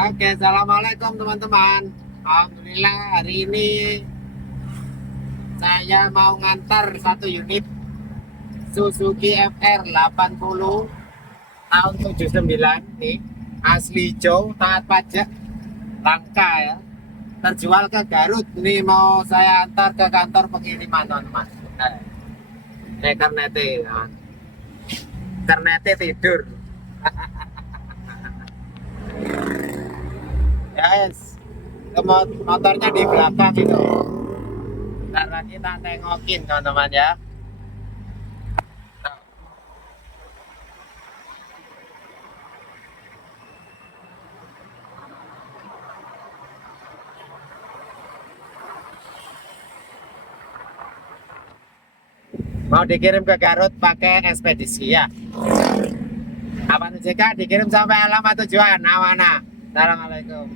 Oke, assalamualaikum teman-teman. Alhamdulillah hari ini saya mau ngantar satu unit Suzuki FR 80 tahun 79 nih, asli hijau, taat pajak, langka ya. Terjual ke Garut. Ini mau saya antar ke kantor pengiriman teman-teman. Ini kernete tidur. Yes, motornya di belakang itu. Ntar lagi tak tengokin teman-teman ya. Mau dikirim ke Garut pakai ekspedisi ya. Apa tuh JK dikirim sampai alamat tujuan. Amanah. Assalamualaikum.